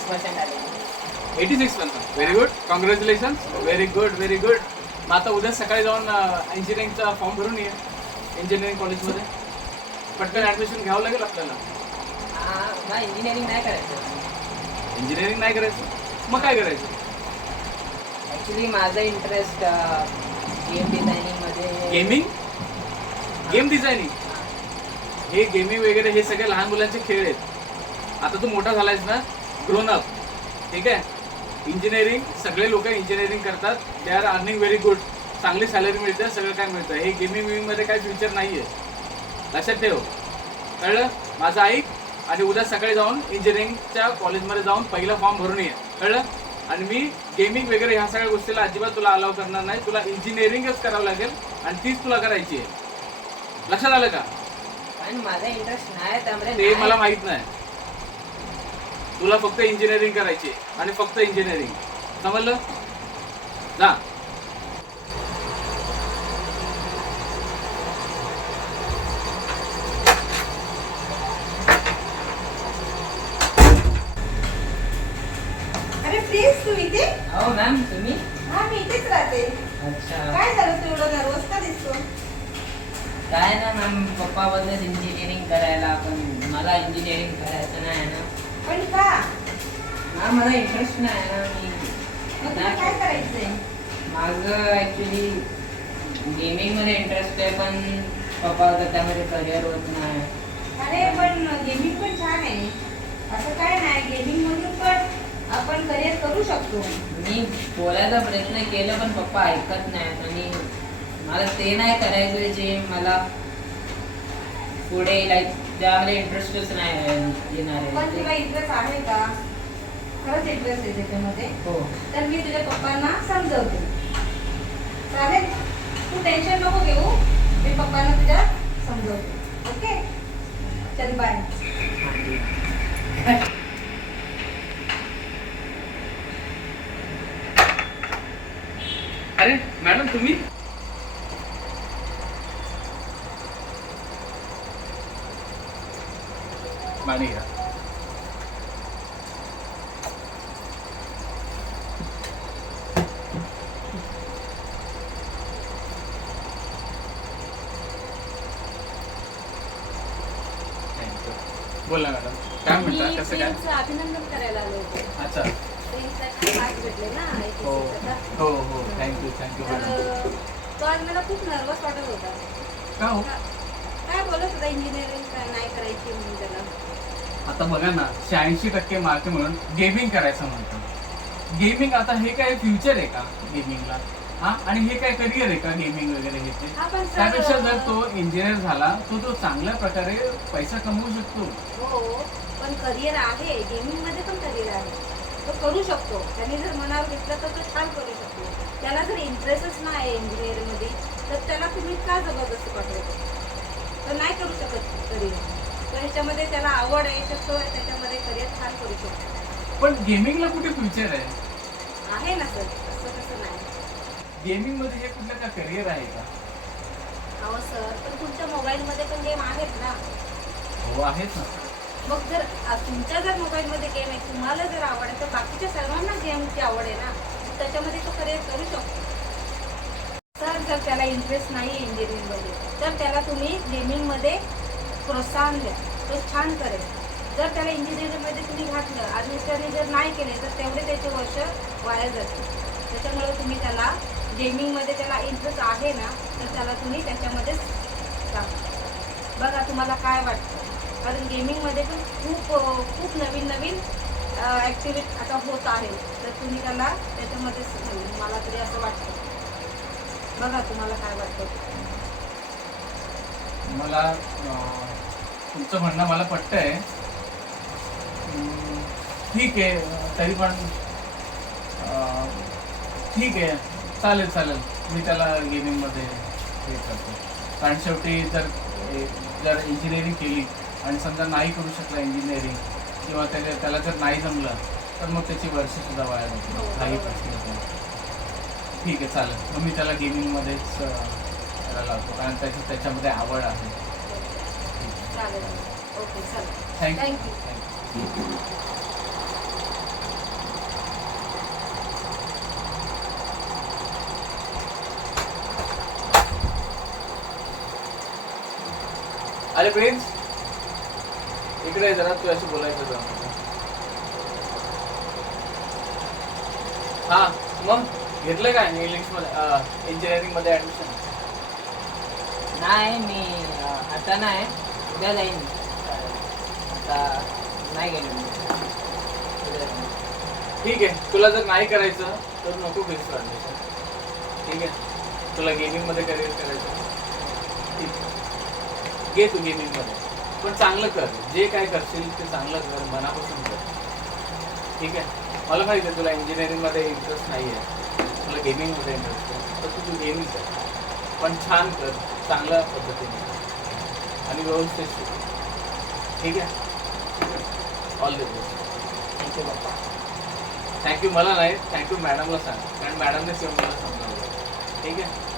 86% आले. 86%. Very good, congratulation. Very good, very good. मग आता उद्या सकाळी जाऊन इंजिनिअरिंगचा फॉर्म भरून ये इंजिनिअरिंग कॉलेजमध्ये. पटकन ॲडमिशन घ्यावं लागेल आपल्याला. मला इंजिनिअरिंग नाही करायचं. इंजिनिअरिंग नाही करायचं, मग काय करायचं? ॲक्च्युली माझा इंटरेस्ट गेम डिझायनिंगमध्ये. गेम डिझायनिंग, हे गेमिंग वगैरे हे सगळे लहान मुलांचे खेळ आहेत. आता तू मोठा झालायस ना, ग्रोन अप, ठीक आहे. इंजिनिअरिंग, सगळे लोक इंजिनिअरिंग करतात, they are earning very good, चांगली सॅलरी मिळते, सगळं काय मिळतं. हे गेमिंगमध्ये काय फ्युचर नाही आहे, लक्षात ठेव, कळलं? माझं ऐक. आणि उद्या सकाळी जाऊन इंजिनिअरिंगच्या कॉलेजमध्ये जाऊन पहिला फॉर्म भरून ये, कळलं? आणि मी गेमिंग वगैरे ह्या सगळ्या गोष्टीला अजिबात तुला अलाव करणार नाही. तुला इंजिनिअरिंगच करावं लागेल आणि तीच तुला करायची आहे. लक्षात आलं का? पण माझा इंटरेस्ट नाही त्यामुळे. ते मला माहित नाही. तुला फक्त इंजिनिअरिंग करायची आणि फक्त इंजिनिअरिंग, समजलं? जा. अरे प्लीज तू इथे. हो मॅम, तुम्ही? हा मी इथेच राहते. अच्छा. काय झालं तू एवढं नर्वस का दिसतो? काय ना मॅम, पप्पा बोलले इंजिनिअरिंग करायला, पण मला इंजिनिअरिंग करायचं नाही ना. पण का? मॅम मला इंटरेस्ट नाही ना. मग तुला काय करायचंय? माझं ॲक्च्युली गेमिंगमध्ये इंटरेस्ट आहे, पण पप्पा बोलतात त्यामध्ये करिअर होत नाही. अरे पण गेमिंग पण छान आहे, असं काय नाही. गेमिंग मधून पण आपण करिअर करू शकतो. मी बोलायचा प्रयत्न केला, पण पप्पा ऐकत नाहीत. आणि मला ते नाही करायचं जे मला पुढे लाईक त्यामध्ये इंटरेस्टच नाही येणार पण आहे. तुला इंटरेस्ट आहे का? खरंच इंटरेस्ट आहे त्याच्यामध्ये? हो. तर मी तुझ्या पप्पांना समजवते, चालेल? तू टेन्शन नको घेऊ, मी पप्पांना तुझ्या समजवते. ओके, चल बाय. अरे मॅडम, तुम्ही? पाणी घ्या. बोल ना मॅडम, काय म्हणता, कसं काय? अभिनंदन करायला आलो होते. अच्छा. भेटले ना. हो हो हो, थँक्यू थँक्यू मॅडम. तो आज मला खूप नर्वस वाटत होता. का हो? काय बोलत होता इंजिनिअरिंग नाही करायची म्हणून त्याला. आता बघा ना, 86% मार्क म्हणून गेमिंग करायचं म्हणतो. गेमिंग आता हे काय फ्युचर आहे का गेमिंगला? हा, आणि हे काय करिअर आहे का गेमिंग वगैरे घेतले? त्यापेक्षा जर तो इंजिनियर झाला तो चांगल्या प्रकारे पैसा कमवू शकतो. हो, पण करिअर आहे, गेमिंग मध्ये पण करिअर आहे, तो करू शकतो. त्याने जर मनावर घेतलं तर तो छान करू शकतो. त्याला जर इंटरेस्टच नाही इंजिनिअरिंग मध्ये, तर त्याला तुम्ही का जबरदस्ती पाठवायचं? तर नाही करू शकत करिअर. तर ह्याच्यामध्ये त्याला आवड आहे तर तो त्याच्यामध्ये करिअर छान करू शकतो. पण गेमिंगला कुठे फ्युचर आहे ना सर, असं कसं नाही. गेमिंग मध्ये हे कुठलं का करिअर आहे का? अहो सर, पण तुमच्या मोबाईलमध्ये पण गेम आहेत ना. हो आहेत ना. मग जर तुमच्या जर मोबाईलमध्ये गेम आहे, तुम्हाला जर आवड आहे, तर बाकीच्या सर्वांना गेमची आवड आहे ना, त्याच्यामध्ये तो करिअर करू शकतो. तर जर त्याला इंटरेस्ट नाही आहे इंजिनिअरिंगमध्ये, तर त्याला तुम्ही गेमिंगमध्ये प्रोत्साहन द्या, तो छान करेल. जर त्याला इंजिनिअरिंगमध्ये तुम्ही घातलं आणि त्याने जर नाही केले, तर तेवढे त्याचे वर्ष वाया जातील. त्याच्यामुळे तुम्ही त्याला गेमिंगमध्ये त्याला इंटरेस्ट आहे ना, तर त्याला तुम्ही त्याच्यामध्येच टाका. बघा तुम्हाला काय वाटतं, कारण गेमिंगमध्ये पण खूप नवीन नवीन ॲक्टिव्हिटी आता होत आहे, तर तुम्ही त्याला त्याच्यामध्येच मला तरी असं वाटतं. बघा तुम्हाला काय वाटतं. मला तुमचं म्हणणं मला पटतंय. ठीक आहे, तरी पण ठीक आहे, चालेल चालेल, मी त्याला गेमिंगमध्ये हे करतो. कारण शेवटी जर इंजिनिअरिंग केली आणि समजा नाही करू शकला इंजिनिअरिंग, किंवा त्याला जर नाही जमलं, तर मग त्याची वर्षसुद्धा वाया जाते, काही प्रश्न होतो. ठीक आहे, चालेल, मग मी त्याला गेमिंगमध्येच करायला लावतो, कारण त्याच्यामध्ये आवड आहे. चालेल, ओके, चला, थँक्यू. थँक्यू. अरे प्रिन्स इकडे ये जरा, तू असं बोलायचं होतं. हा मग घेतलं काय इंग्लिश मध्ये इंजिनिअरिंग मध्ये ऍडमिशन? नाही मी आता नाही, उद्या जाईन. आता नाही गेलो मी. उद्या जाईन. ठीक आहे, तुला जर नाही करायचं तर नको घेऊ ऍडमिशन. ठीक आहे, तुला गेमिंग मध्ये करिअर करायचं ठीक आहे, घे तू गेमिंग मध्ये, पण चांगलं कर. जे काय करशील ते चांगलं कर, मनापासून कर. ठीक आहे, मला माहिती आहे तुला इंजिनिअरिंग मध्ये इंटरेस्ट नाही आहे, तुला गेमिंग मध्ये इंटरेस्ट आहे, तर तू गेमिंग कर, पण छान कर, चांगल्या पद्धतीने आणि व्यवस्थित शिक. ठीक आहे, ऑल द बेस्ट. थँक्यू पप्पा. थँक्यू मला नाही, थँक्यू मॅडमला सांग, कारण मॅडमने शिव मला समजावलं. ठीक आहे.